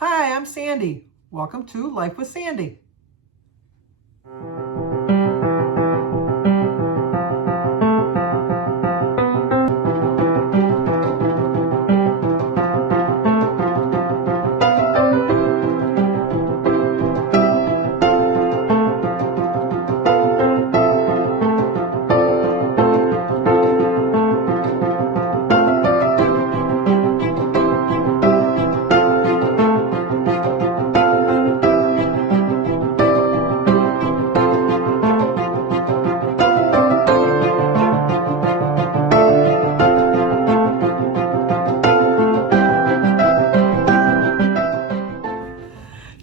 Hi, I'm Sandy. Welcome to Life with Sandy.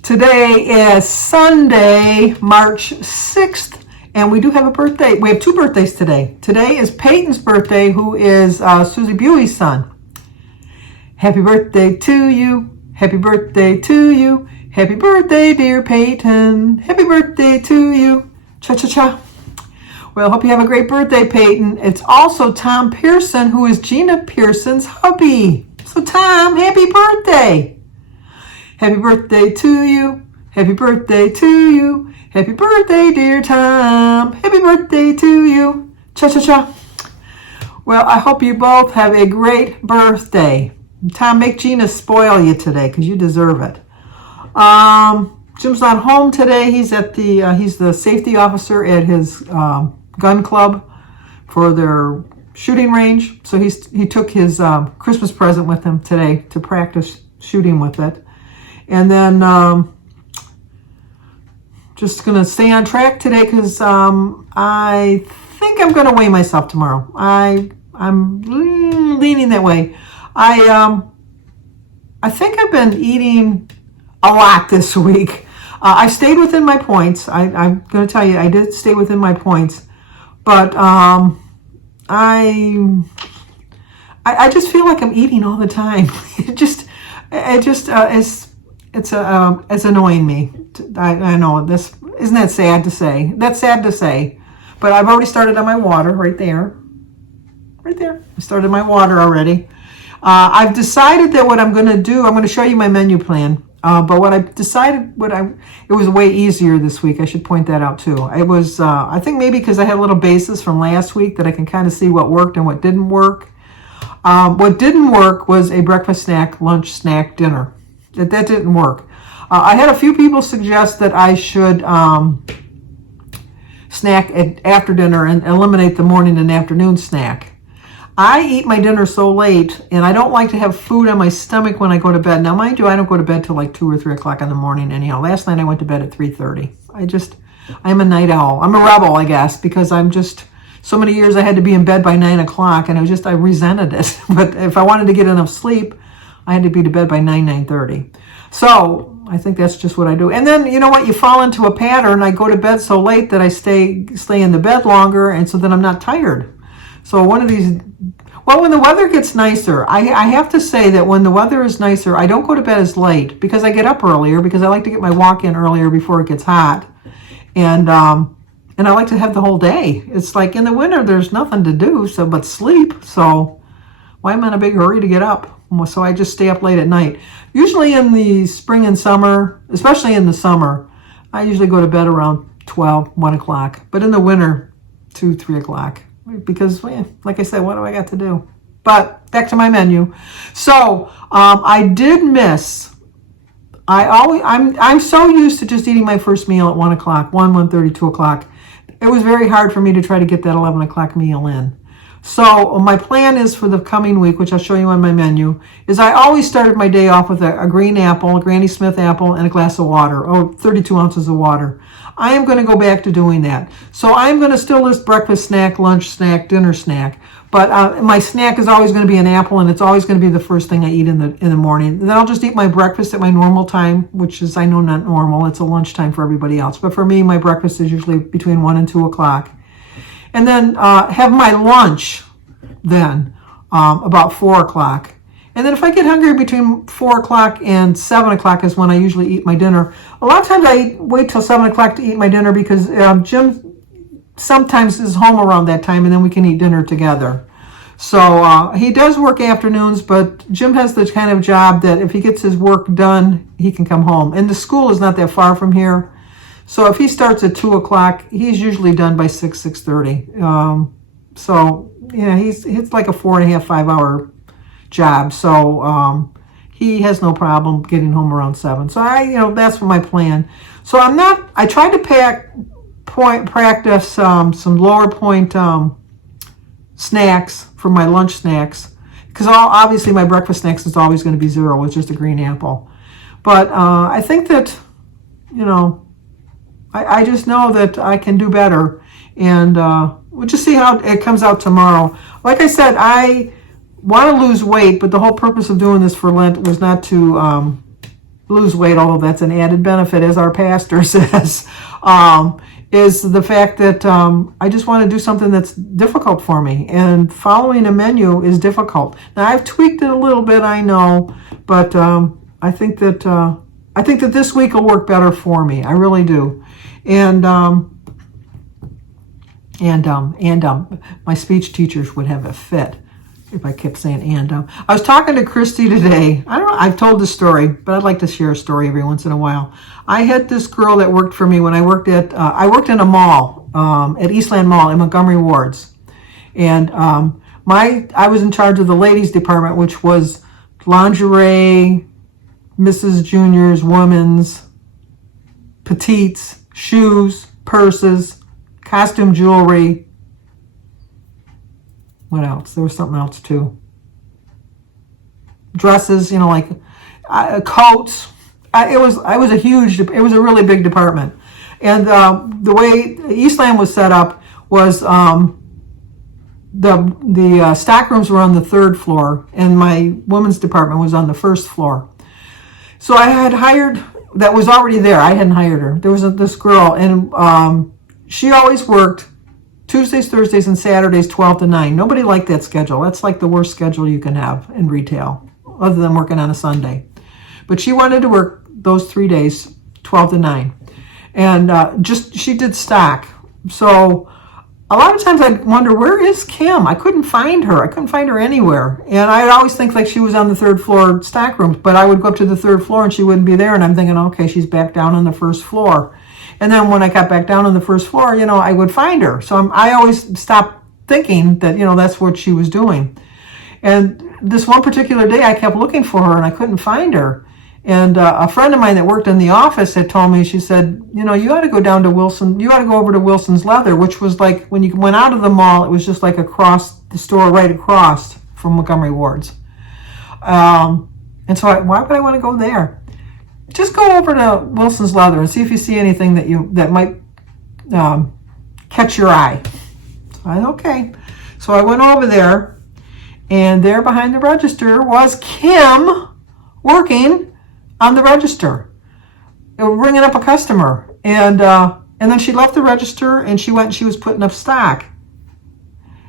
Today is Sunday, March 6th, and we do have a birthday. We have two birthdays today. Today is Peyton's birthday, who is Susie Buey's son. Happy birthday to you. Happy birthday to you. Happy birthday, dear Peyton. Happy birthday to you. Cha-cha-cha. Well, hope you have a great birthday, Peyton. It's also Tom Pearson, who is Gina Pearson's hubby. So, Tom, happy birthday. Happy birthday to you. Happy birthday to you. Happy birthday, dear Tom. Happy birthday to you. Cha-cha-cha. Well, I hope you both have a great birthday. Tom, make Gina spoil you today because you deserve it. Jim's not home today. He's the safety officer at his gun club for their shooting range. So he took his Christmas present with him today to practice shooting with it. And then just going to stay on track today because I think I'm going to weigh myself tomorrow. I'm leaning that way. I think I've been eating a lot this week. I stayed within my points. I'm going to tell you, I did stay within my points. But I just feel like I'm eating all the time. It's annoying me. I know this isn't that sad to say. That's sad to say, but I've already started on my water right there. I started my water already. I've decided that what I'm going to do. I'm going to show you my menu plan. But what I've decided, it was way easier this week. I should point that out too. It was, I think maybe because I had a little basis from last week that I can kind of see what worked and what didn't work. What didn't work was a breakfast snack, lunch snack, dinner. That didn't work. I had a few people suggest that I should snack after dinner and eliminate the morning and afternoon snack. I eat my dinner so late, and I don't like to have food on my stomach when I go to bed. Now, mind you, I don't go to bed till like 2 or 3 o'clock in the morning anyhow. Last night I went to bed at 3:30. I'm a night owl. I'm a rebel, I guess, because so many years I had to be in bed by 9 o'clock, and I resented it. But if I wanted to get enough sleep, I had to be to bed by 9:30. So I think that's just what I do. And then, you know what? You fall into a pattern. I go to bed so late that I stay in the bed longer, and so then I'm not tired. So when the weather gets nicer, I have to say that when the weather is nicer, I don't go to bed as late because I get up earlier because I like to get my walk in earlier before it gets hot. And I like to have the whole day. It's like in the winter, there's nothing to do but sleep. So why am I in a big hurry to get up? So I just stay up late at night. Usually in the spring and summer, especially in the summer, I usually go to bed around 12, 1 o'clock. But in the winter, 2, 3 o'clock. Because, like I said, what do I got to do? But back to my menu. So I did miss. I'm so used to just eating my first meal at 1 o'clock, 1:30, 2 o'clock. It was very hard for me to try to get that 11 o'clock meal in. So my plan is for the coming week, which I'll show you on my menu, is I always started my day off with a green apple, a Granny Smith apple, and a glass of water, 32 ounces of water. I am going to go back to doing that. So I'm going to still list breakfast snack, lunch snack, dinner snack. But my snack is always going to be an apple, and it's always going to be the first thing I eat in the morning. And then I'll just eat my breakfast at my normal time, which is, I know, not normal. It's a lunchtime for everybody else. But for me, my breakfast is usually between 1 and 2 o'clock. And then have my lunch then about 4 o'clock. And then if I get hungry between 4 o'clock and 7 o'clock is when I usually eat my dinner. A lot of times I wait till 7 o'clock to eat my dinner because Jim sometimes is home around that time, and then we can eat dinner together. So he does work afternoons, but Jim has the kind of job that if he gets his work done, he can come home. And the school is not that far from here. So if he starts at 2 o'clock, he's usually done by 6:30. So yeah, it's like a 4.5, 5 hour job. So he has no problem getting home around 7. So that's my plan. So I tried to practice some lower point snacks for my lunch snacks, because obviously my breakfast snacks is always going to be 0 with just a green apple. But I think that, I just know that I can do better, and we'll just see how it comes out tomorrow. Like I said, I want to lose weight, but the whole purpose of doing this for Lent was not to lose weight, although that's an added benefit, as our pastor says, is the fact that I just want to do something that's difficult for me, and following a menu is difficult. Now, I've tweaked it a little bit, I know, but I think that this week will work better for me. I really do. And my speech teachers would have a fit if I kept saying I was talking to Christy today. I don't know, I've told this story, but I'd like to share a story every once in a while. I had this girl that worked for me when I worked I worked in a mall, at Eastland Mall in Montgomery Wards. And I was in charge of the ladies department, which was lingerie, Mrs. Juniors, women's, petites, shoes, purses, costume jewelry. What else? There was something else too. Dresses, like coats. It was a really big department. And the way Eastland was set up was the stock rooms were on the 3rd floor, and my women's department was on the 1st floor. So I had hired, that was already there. I hadn't hired her. There was this girl, and she always worked Tuesdays, Thursdays, and Saturdays, 12 to 9. Nobody liked that schedule. That's like the worst schedule you can have in retail, other than working on a Sunday. But she wanted to work those 3 days, 12 to 9. And she did stock. So a lot of times I'd wonder, where is Kim? I couldn't find her. I couldn't find her anywhere. And I'd always think like she was on the 3rd floor stock room. But I would go up to the 3rd floor and she wouldn't be there. And I'm thinking, okay, she's back down on the 1st floor. And then when I got back down on the 1st floor, I would find her. So I always stopped thinking that, that's what she was doing. And this one particular day, I kept looking for her and I couldn't find her. And a friend of mine that worked in the office had told me, she said, you ought to go down to Wilson, you ought to go over to Wilson's Leather, which was like, when you went out of the mall, it was just like across the store, right across from Montgomery Wards. And so why would I want to go there? Just go over to Wilson's Leather and see if you see anything that might catch your eye. So I said, okay. So I went over there, and there behind the register was Kim working on the register, ringing up a customer. And then she left the register and she was putting up stock.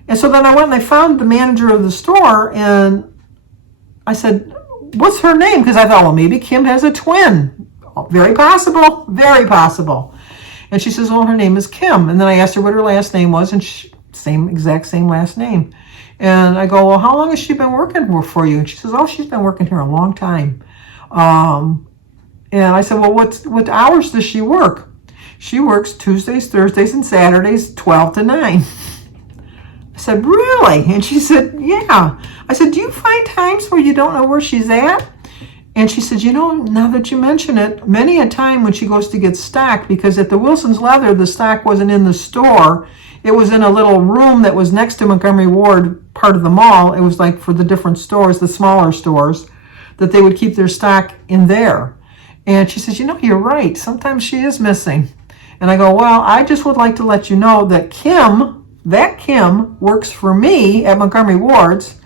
And so then I went and I found the manager of the store, and I said, what's her name? Because I thought, well, maybe Kim has a twin. Very possible, very possible. And she says, well, her name is Kim. And then I asked her what her last name was, and exact same last name. And I go, well, how long has she been working for you? And she says, oh, she's been working here a long time. And I said, well, what hours does she work? She works Tuesdays, Thursdays, and Saturdays, 12 to 9. I said, really? And she said, yeah. I said, do you find times where you don't know where she's at? And she said, now that you mention it, many a time when she goes to get stock, because at the Wilson's Leather, the stock wasn't in the store. It was in a little room that was next to Montgomery Ward, part of the mall. It was like for the different stores, the smaller stores, that they would keep their stock in there. And she says, you're right. Sometimes she is missing. And I go, well, I just would like to let you know that Kim works for me at Montgomery Ward's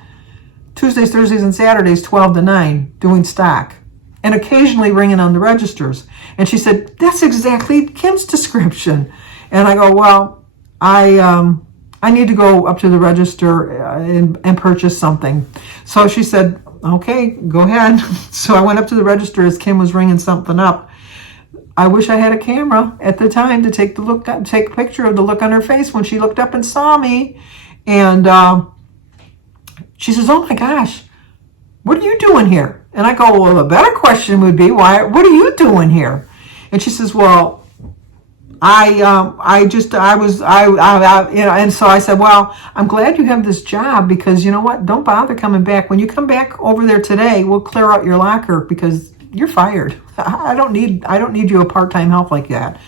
Tuesdays, Thursdays, and Saturdays, 12 to 9, doing stock, and occasionally ringing on the registers. And she said, that's exactly Kim's description. And I go, well, I need to go up to the register and purchase something. So she said, okay, go ahead. So I went up to the register as Kim was ringing something up. I wish I had a camera at the time to take a picture of the look on her face when she looked up and saw me. And She says, oh my gosh, what are you doing here? And I go, well, the better question would be, what are you doing here? And she says, well, and so I said, well, I'm glad you have this job because you know what? Don't bother coming back. When you come back over there today, we'll clear out your locker because you're fired. I don't need you a part-time help like that.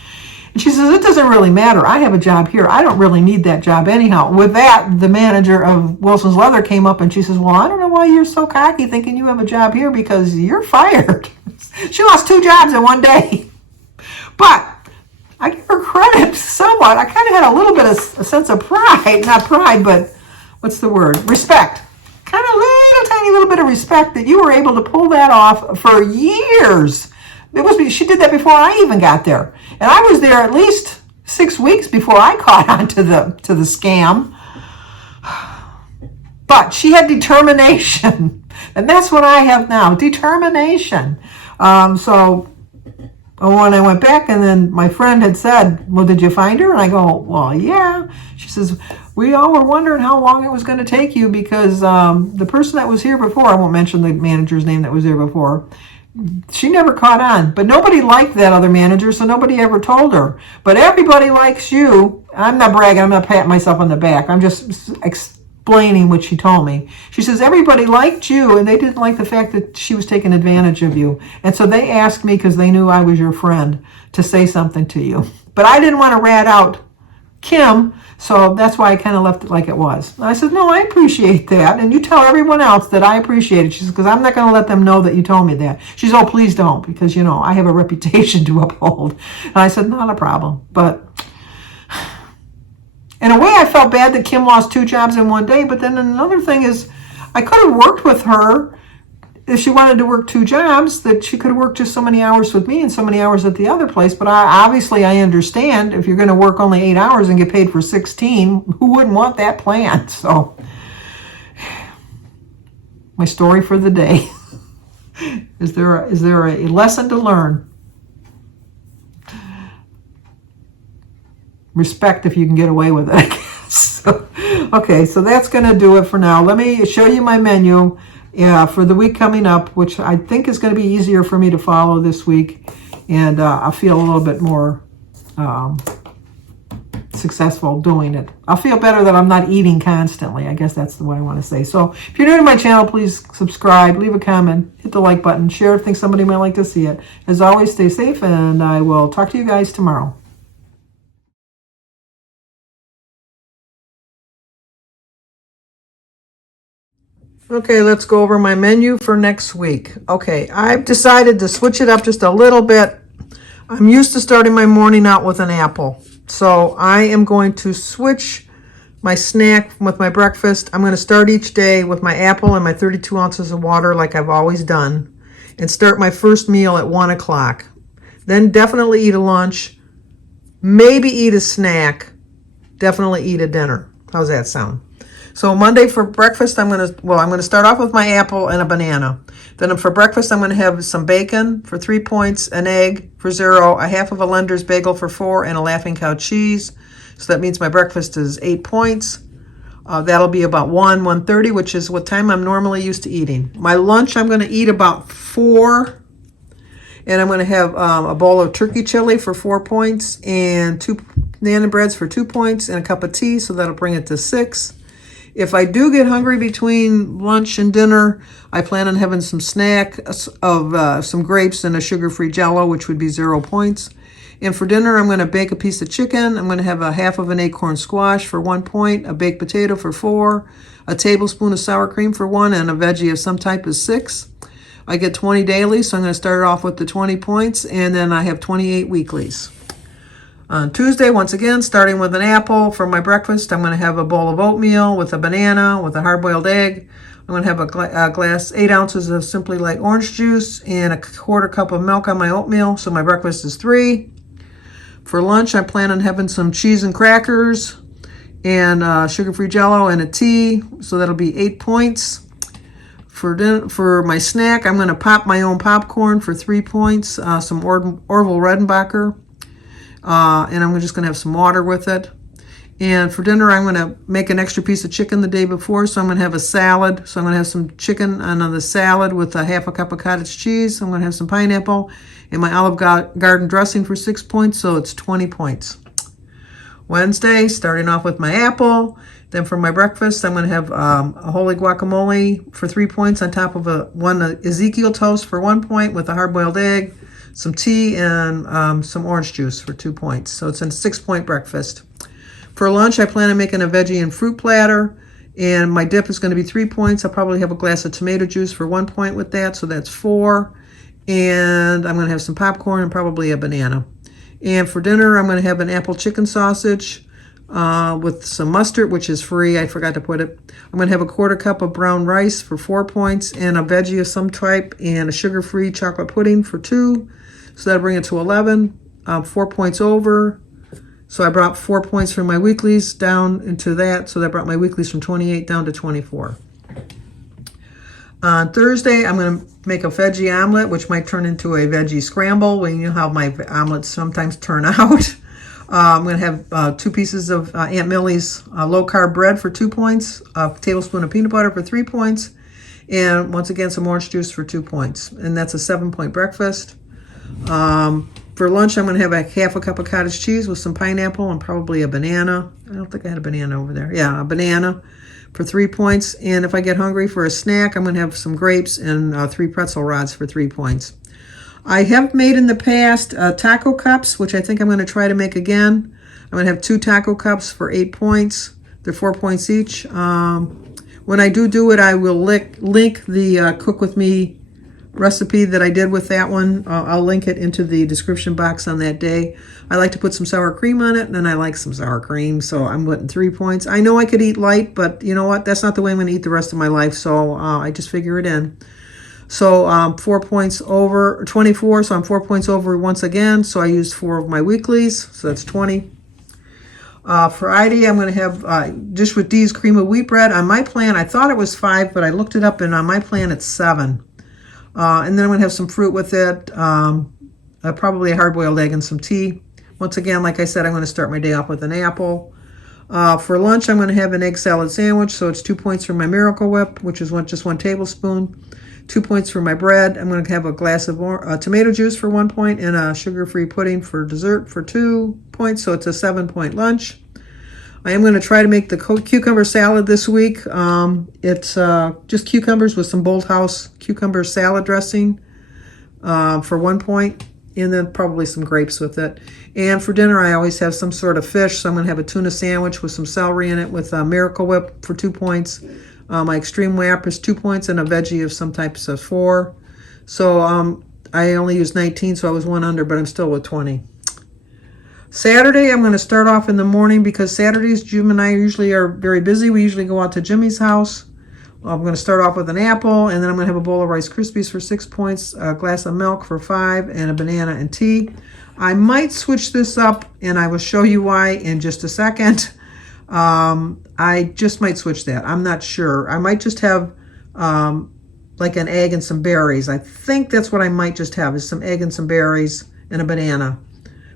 And she says, it doesn't really matter. I have a job here. I don't really need that job anyhow. With that, the manager of Wilson's Leather came up and she says, well, I don't know why you're so cocky thinking you have a job here because you're fired. She lost 2 jobs in one day. But I give her credit somewhat. I kind of had a little bit of a sense of pride, not pride, but what's the word? Respect. Kind of tiny little bit of respect that you were able to pull that off for years. She did that before I even got there. And I was there at least 6 weeks before I caught on to the scam. But she had determination. And that's what I have now, determination. So when I went back and then my friend had said, well, did you find her? And I go, well, yeah. She says, we all were wondering how long it was going to take you because the person that was here before, I won't mention the manager's name that was there before, she never caught on. But nobody liked that other manager, so nobody ever told her. But everybody likes you. I'm not bragging. I'm not patting myself on the back. I'm just explaining what she told me. She says, everybody liked you, and they didn't like the fact that she was taking advantage of you. And so they asked me, because they knew I was your friend, to say something to you. But I didn't want to rat out Kim, so that's why I kind of left it like it was. And I said, no, I appreciate that. And you tell everyone else that I appreciate it. She says, because I'm not going to let them know that you told me that. She says, oh, please don't, because, you know, I have a reputation to uphold. And I said, not a problem. But in a way, I felt bad that Kim lost 2 jobs in one day. But then another thing is, I could have worked with her if she wanted to work 2 jobs, that she could have worked just so many hours with me and so many hours at the other place. But I understand if you're going to work only 8 hours and get paid for 16, who wouldn't want that plan? So my story for the day. Is there a lesson to learn? Respect if you can get away with it, I guess. Okay, so that's going to do it for now. Let me show you my menu for the week coming up, which I think is going to be easier for me to follow this week. And I'll feel a little bit more successful doing it. I'll feel better that I'm not eating constantly. I guess that's the way I want to say. So if you're new to my channel, please subscribe, leave a comment, hit the like button, share if you think somebody might like to see it. As always, stay safe, and I will talk to you guys tomorrow. Okay, let's go over my menu for next week. Okay, I've decided to switch it up just a little bit. I'm used to starting my morning out with an apple. So I am going to switch my snack with my breakfast. I'm going to start each day with my apple and my 32 ounces of water like I've always done. And start my first meal at 1 o'clock. Then definitely eat a lunch. Maybe eat a snack. Definitely eat a dinner. How's that sound? So Monday for breakfast, I'm going to start off with my apple and a banana. Then for breakfast, I'm going to have some bacon for 3 points, an egg for 0, a half of a Lender's bagel for 4, and a Laughing Cow cheese. So that means my breakfast is 8 points. That'll be about 1:30, which is what time I'm normally used to eating. My lunch, I'm going to eat about 4. And I'm going to have a bowl of turkey chili for 4 points, and 2 banana breads for 2 points, and a cup of tea, so that'll bring it to 6. If I do get hungry between lunch and dinner, I plan on having some snack of some grapes and a sugar-free Jell-O, which would be 0 points. And for dinner, I'm going to bake a piece of chicken. I'm going to have a half of an acorn squash for 1 point, a baked potato for 4, a tablespoon of sour cream for 1, and a veggie of some type is 6. I get 20 daily, so I'm going to start off with the 20 points, and then I have 28 weeklies. On Tuesday, once again, starting with an apple for my breakfast, I'm going to have a bowl of oatmeal with a banana, with a hard-boiled egg. I'm going to have a glass, 8 ounces of Simply Light orange juice, and a quarter cup of milk on my oatmeal, so my breakfast is 3. For lunch, I plan on having some cheese and crackers, and sugar-free Jell-O, and a tea, so that'll be 8 points. For my snack, I'm going to pop my own popcorn for 3 points, some Orville Redenbacher. And I'm just going to have some water with it. And for dinner, I'm going to make an extra piece of chicken the day before, so I'm going to have a salad. So I'm going to have some chicken on the salad with a half a cup of cottage cheese. I'm going to have some pineapple and my Olive Garden dressing for 6 points, so it's 20 points. Wednesday, starting off with my apple. Then for my breakfast, I'm going to have a holy guacamole for 3 points on top of one Ezekiel toast for 1 point with a hard-boiled egg, some tea, and some orange juice for 2 points. So it's a 6-point breakfast. For lunch, I plan on making a veggie and fruit platter, and my dip is going to be 3 points. I'll probably have a glass of tomato juice for 1 point with that, so that's 4. And I'm going to have some popcorn and probably a banana. And for dinner, I'm going to have an apple chicken sausage with some mustard, which is free. I forgot to put it. I'm going to have a 1/4 cup of brown rice for 4 points and a veggie of some type and a sugar-free chocolate pudding for 2. So that'll bring it to 11, 4 points over. So I brought 4 points from my weeklies down into that. So that brought my weeklies from 28 down to 24. On Thursday, I'm going to make a veggie omelet, which might turn into a veggie scramble. Well, you know how my omelets sometimes turn out. I'm going to have 2 pieces of Aunt Millie's low-carb bread for 2 points, a tablespoon of peanut butter for 3 points, and once again, some orange juice for 2 points. And that's a 7-point breakfast. For lunch, I'm going to have a half a cup of cottage cheese with some pineapple and probably a banana. I don't think I had a banana over there. Yeah, a banana for 3 points. And if I get hungry for a snack, I'm going to have some grapes and 3 pretzel rods for 3 points. I have made in the past taco cups, which I think I'm going to try to make again. I'm going to have 2 taco cups for 8 points. They're 4 points each. When I do it, I will link the Cook With Me recipe that I did with that one. I'll link it into the description box on that day. I like to put some sour cream on it, and I like some sour cream, so I'm putting 3 points. I know I could eat light, but you know what? That's not the way I'm going to eat the rest of my life, so I just figure it in. So 4 points over, 24, so I'm 4 points over once again, so I used 4 of my weeklies, so that's 20. Friday, I'm going to have Dish with D's cream of wheat bread. On my plan, I thought it was 5, but I looked it up, and on my plan, it's 7. And then I'm going to have some fruit with it, probably a hard-boiled egg and some tea. Once again, like I said, I'm going to start my day off with an apple. For lunch, I'm going to have an egg salad sandwich, so it's 2 points for my Miracle Whip, which is just 1 tablespoon. 2 points for my bread. I'm going to have a glass of tomato juice for 1 point and a sugar-free pudding for dessert for 2 points, so it's a 7-point lunch. I am going to try to make the cucumber salad this week. It's just cucumbers with some Bolthouse cucumber salad dressing for 1 point, and then probably some grapes with it. And for dinner, I always have some sort of fish, so I'm going to have a tuna sandwich with some celery in it with a Miracle Whip for 2 points. My extreme wrap is 2 points and a veggie of some types of 4. So I only used 19, so I was 1 under, but I'm still with 20. Saturday, I'm going to start off in the morning because Saturdays, Jim and I usually are very busy. We usually go out to Jimmy's house. I'm going to start off with an apple, and then I'm going to have a bowl of Rice Krispies for 6 points, a glass of milk for 5, and a banana and tea. I might switch this up, and I will show you why in just a second. I just might switch that. I'm not sure. I might just have like an egg and some berries. I think that's what I might just have is some egg and some berries and a banana.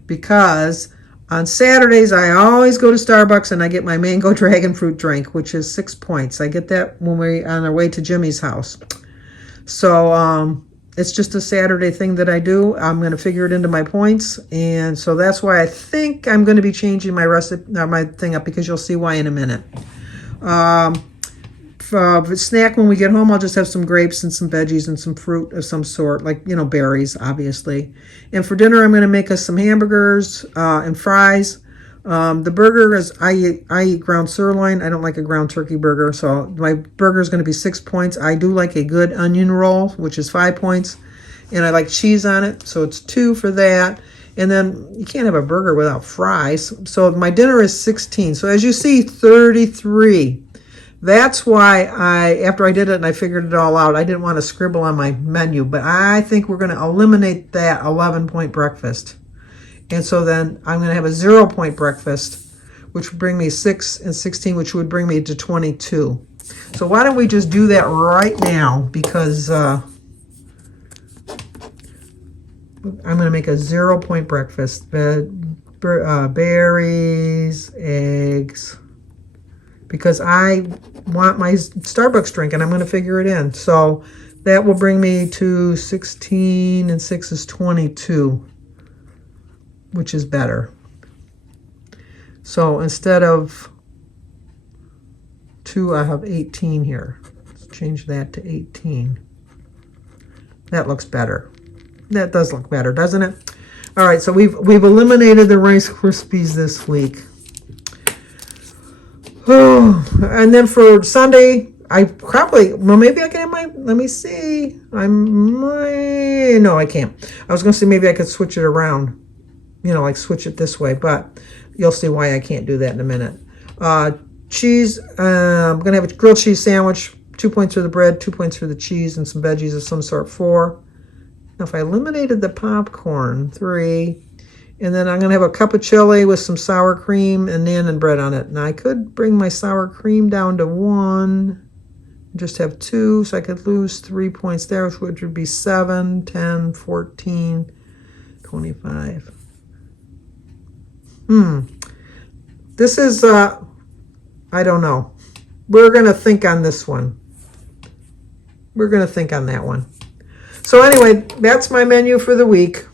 Because on Saturdays, I always go to Starbucks and I get my mango dragon fruit drink, which is 6 points. I get that when we're on our way to Jimmy's house. So it's just a Saturday thing that I do. I'm going to figure it into my points. And so that's why I think I'm going to be changing my recipe, my thing up, because you'll see why in a minute. For snack when we get home, I'll just have some grapes and some veggies and some fruit of some sort, like, you know, berries, obviously. And for dinner, I'm going to make us some hamburgers and fries. The burger is, I eat ground sirloin. I don't like a ground turkey burger, so my burger is going to be 6 points. I do like a good onion roll, which is 5 points, and I like cheese on it, so it's 2 for that. And then you can't have a burger without fries. So my dinner is 16. So as you see, 33. That's why after I did it and I figured it all out, I didn't want to scribble on my menu, but I think we're going to eliminate that 11-point breakfast. And so then I'm going to have a 0-point breakfast, which would bring me 6 and 16, which would bring me to 22. So why don't we just do that right now? Because I'm going to make a 0-point breakfast. berries, eggs, because I want my Starbucks drink and I'm going to figure it in. So that will bring me to 16 and 6 is 22, which is better. So instead of 2, I have 18 here. Let's change that to 18. That looks better. That does look better, doesn't it? All right, so we've eliminated the Rice Krispies this week. Oh, and then for Sunday, I probably, well, maybe I can have my, let me see. No, I can't. I was going to say maybe I could switch it around, you know, like switch it this way, but you'll see why I can't do that in a minute. Cheese, I'm going to have a grilled cheese sandwich, 2 points for the bread, 2 points for the cheese, and some veggies of some sort, 4. Now, if I eliminated the popcorn, 3. And then I'm going to have a cup of chili with some sour cream and naan and bread on it. Now, I could bring my sour cream down to 1. Just have 2, so I could lose 3 points there, which would be 7, 10, 14, 25. This is, I don't know. We're going to think on this one. We're going to think on that one. So anyway, that's my menu for the week.